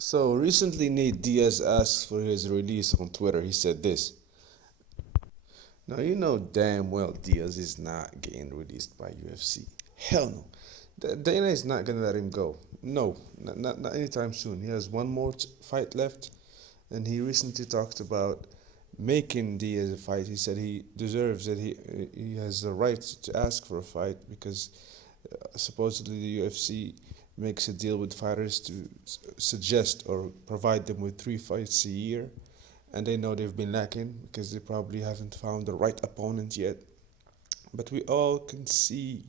So recently, Nate Diaz asked for his release on Twitter. He said this. Now, you know damn well Diaz is not getting released by UFC. Hell no. Dana is not going to let him go. No, not anytime soon. He has one more fight left, and he recently talked about making Diaz a fight. He said he deserves it. He has the right to ask for a fight because supposedly the UFC makes a deal with fighters to suggest or provide them with 3 fights a year, and they know they've been lacking because they probably haven't found the right opponent yet. But we all can see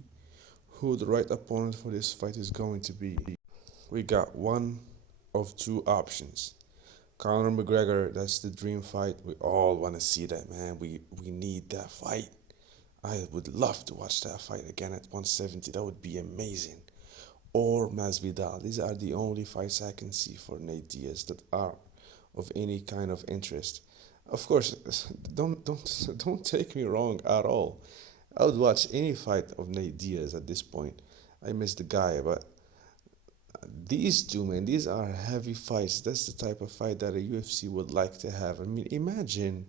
who the right opponent for this fight is going to be. We got one of two options. Conor McGregor, that's the dream fight. We all want to see that, man. We need that fight. I would love to watch that fight again at 170. That would be amazing. Or Masvidal. These are the only fights I can see for Nate Diaz that are of any kind of interest. Of course, don't take me wrong at all. I would watch any fight of Nate Diaz at this point. I miss the guy, but these two, man, these are heavy fights. That's the type of fight that a UFC would like to have. I mean, imagine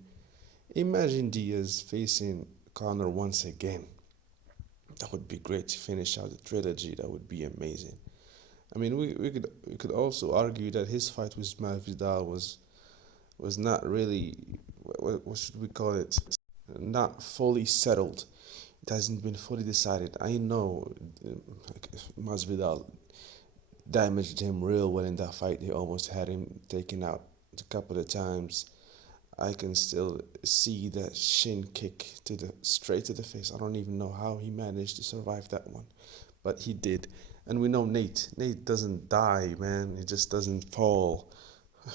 Diaz facing Conor once again. That would be great to finish out the trilogy. That would be amazing. I mean, we could also argue that his fight with Masvidal was not really what should we call it? Not fully settled. It hasn't been fully decided. I know Masvidal damaged him real well in that fight. He almost had him taken out a couple of times. I can still see that shin kick to the straight to the face. I don't even know how he managed to survive that one, but he did. And we know Nate. Nate doesn't die, man. He just doesn't fall.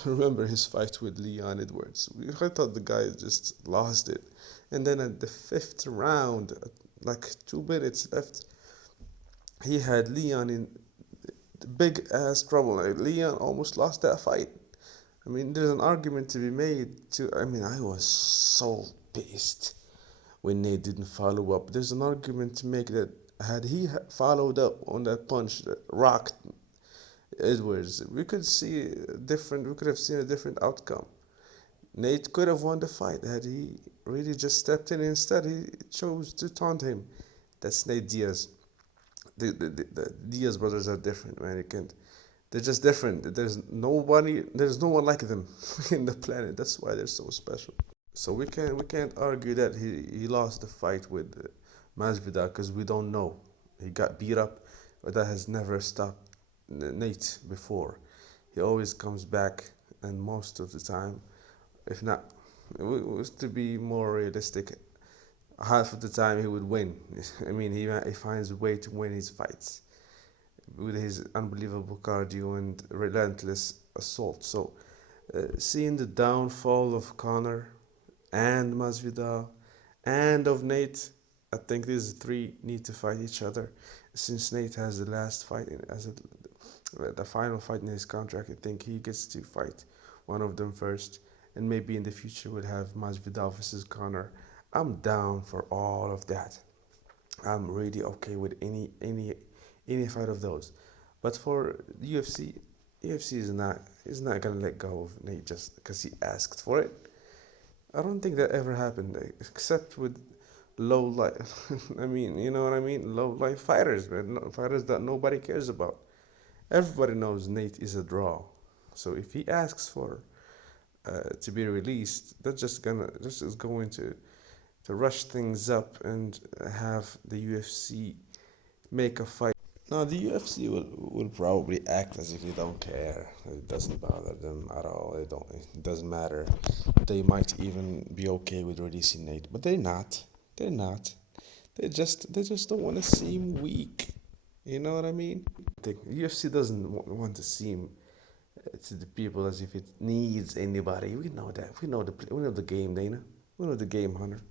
Remember his fight with Leon Edwards. I thought the guy just lost it. And then at the fifth round, like 2 minutes left, he had Leon in big ass trouble. Like Leon almost lost that fight. I mean, there's an argument to be made to. I mean, I was so pissed when Nate didn't follow up. There's an argument to make that had he followed up on that punch that rocked Edwards, we could see a different. We could have seen a different outcome. Nate could have won the fight had he really just stepped in. Instead, he chose to taunt him. That's Nate Diaz. The Diaz brothers are different, man. You can't. They're just different. There's no one like them in the planet. That's why they're so special. So we can't argue that he lost the fight with Masvidal because we don't know. He got beat up, but that has never stopped Nate before. He always comes back, and most of the time, if not, to be more realistic, half of the time he would win. I mean, he finds a way to win his fights with his unbelievable cardio and relentless assault. So, seeing the downfall of Connor and Masvidal and of Nate, I think these three need to fight each other. Since Nate has the last fight the final fight in his contract, I think he gets to fight one of them first, and maybe in the future we'll have Masvidal versus Connor. I'm down for all of that. I'm really okay with any fight of those. But for UFC, UFC is not gonna let go of Nate just because he asked for it. I don't think that ever happened, except with low life. I mean, you know what I mean? Low life fighters, man. Fighters that nobody cares about. Everybody knows Nate is a draw. So if he asks for to be released, that's just going to rush things up and have the UFC make a fight. No, the UFC will probably act as if they don't care. It doesn't bother them at all. It doesn't matter. They might even be okay with releasing Nate, but they're not. They're not. They just don't want to seem weak. You know what I mean? The UFC doesn't want to seem to the people as if it needs anybody. We know that. We know the game, Dana. We know the game, Hunter.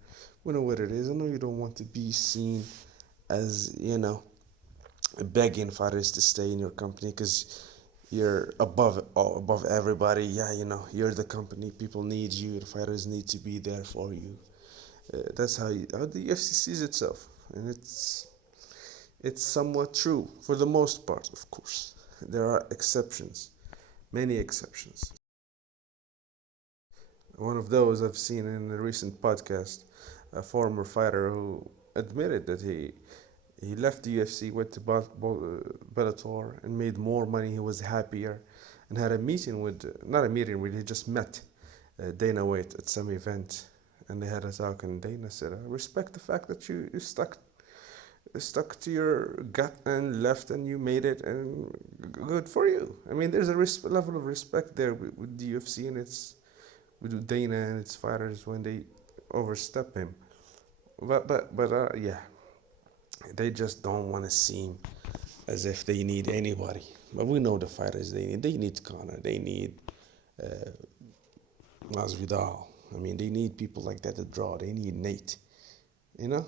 We know what it is. I know you don't want to be seen as begging fighters to stay in your company because you're above everybody. Yeah, you're the company. People need you. The fighters need to be there for you. That's how the UFC sees itself, and it's somewhat true for the most part. Of course, there are exceptions, Many exceptions. One of those I've seen in a recent podcast, a former fighter who admitted that he left the UFC, went to Bellator, and made more money. He was happier, and had a meeting with, not a meeting, really, he just met Dana White at some event, and they had a talk. And Dana said, "I respect the fact that you stuck to your gut and left, and you made it, and good for you." I mean, there's a level of respect there with the UFC and its with Dana and its fighters when they overstep him. But yeah, they just don't want to seem as if they need anybody. But we know the fighters they need. They need Conor. They need uh, Masvidal. I mean, they need people like that to draw. They need Nate. You know,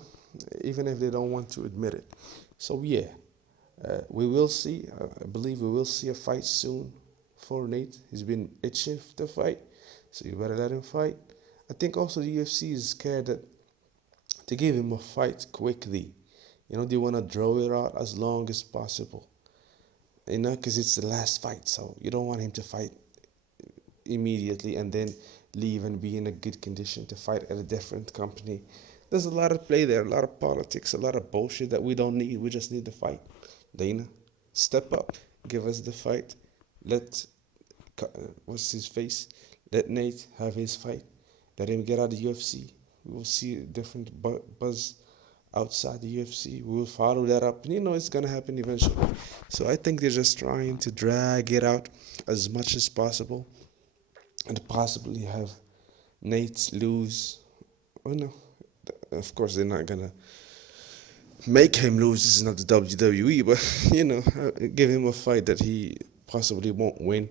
even if they don't want to admit it. So yeah, we will see. I believe we will see a fight soon for Nate. He's been itching to fight, so you better let him fight. I think also the UFC is scared that to give him a fight quickly. You know, they want to draw it out as long as possible. You know, because it's the last fight, so you don't want him to fight immediately and then leave and be in a good condition to fight at a different company. There's a lot of play there, a lot of politics, a lot of bullshit that we don't need. We just need the fight. Dana, step up, give us the fight. Let what's his face? Let Nate have his fight. Let him get out of the UFC. We will see a different buzz outside the UFC. We will follow that up. And you know it's going to happen eventually. So I think they're just trying to drag it out as much as possible and possibly have Nate lose. Oh no, of course they're not going to make him lose. This is not the WWE, but you know, give him a fight that he possibly won't win.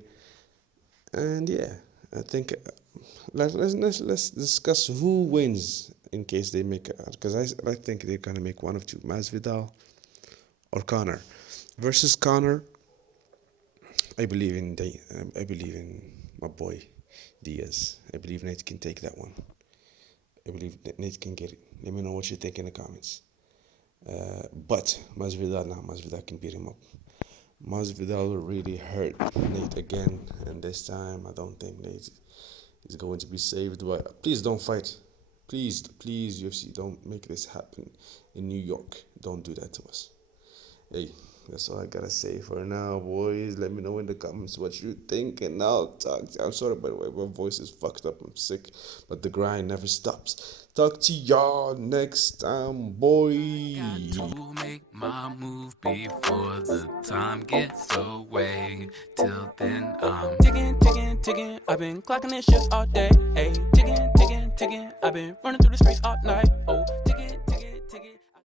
And yeah, I think let's discuss who wins in case they make it, because I think they're gonna make one of two: Masvidal or Conor. Versus Conor, I believe in my boy Diaz. I believe Nate can take that one. I believe that Nate can get it. Let me know what you think in the comments. But Masvidal can beat him up. Masvidal will really hurt Nate again, and this time I don't think Nate is going to be saved. But please don't fight. Please, UFC, don't make this happen in New York. Don't do that to us. Hey, that's all I gotta say for now, boys. Let me know in the comments what you think, and I'll talk. I'm sorry, by the way, my voice is fucked up. I'm sick, but the grind never stops. Talk to y'all next time, boy. Got to make my move before the time gets away. Till then, I'm ticking. I've been clocking this shit all day. Hey, ticking. I've been running through the streets all night.